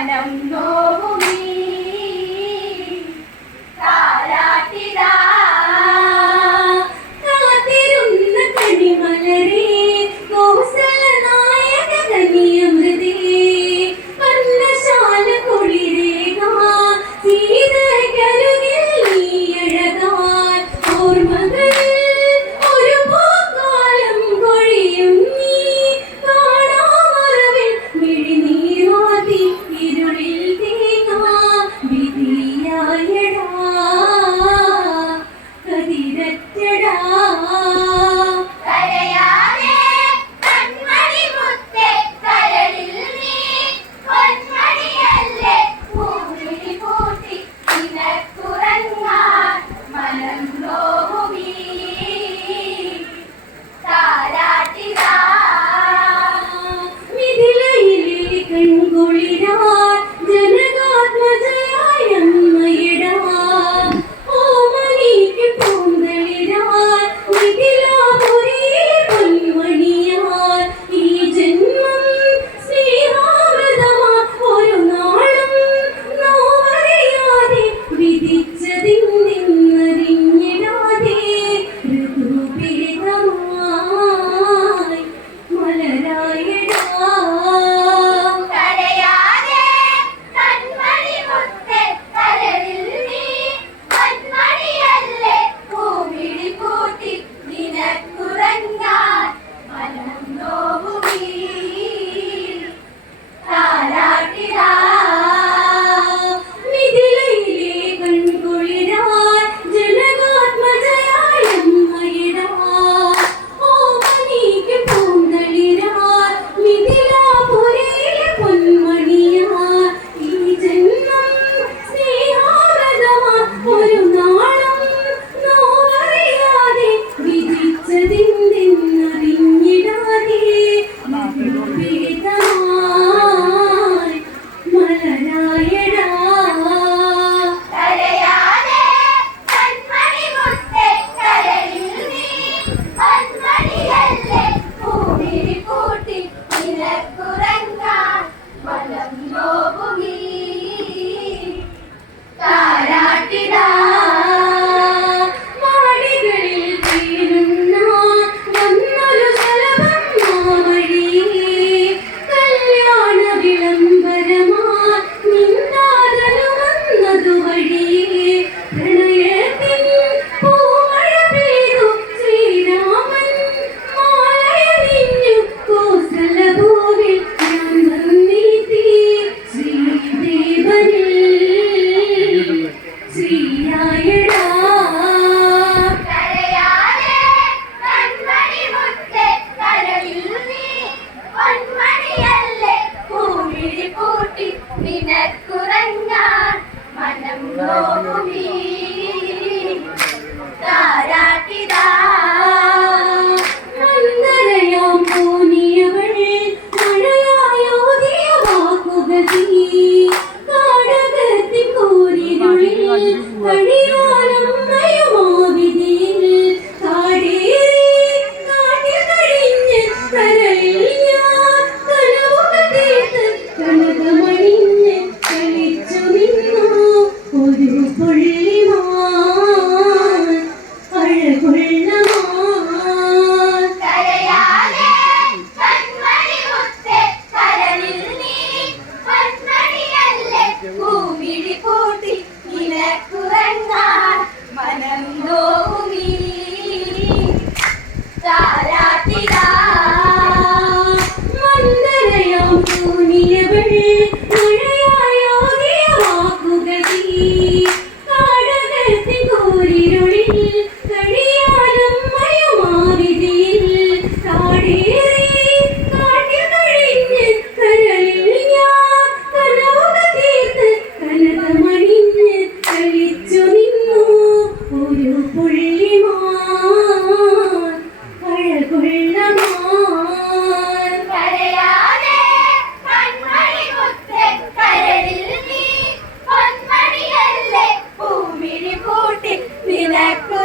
I know. connect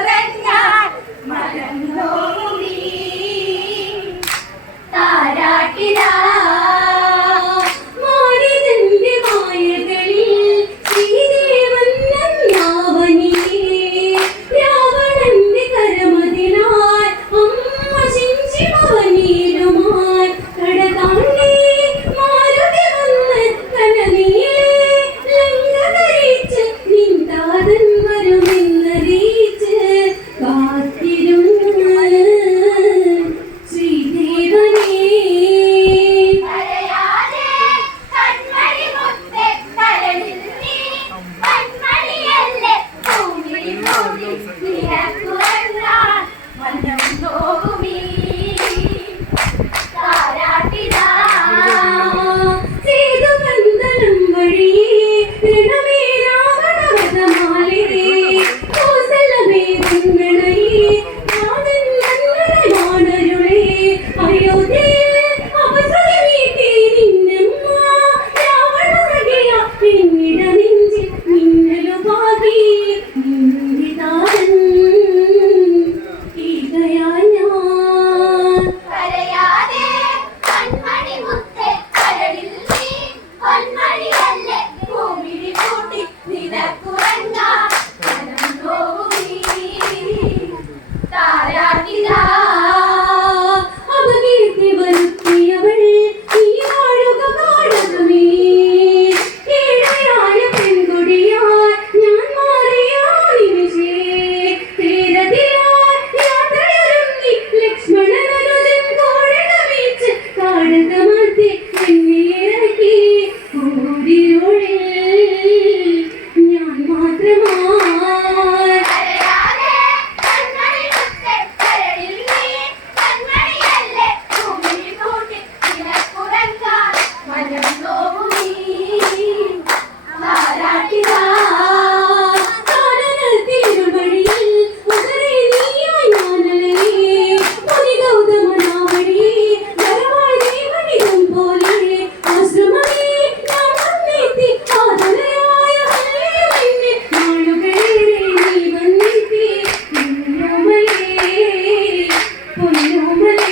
你们认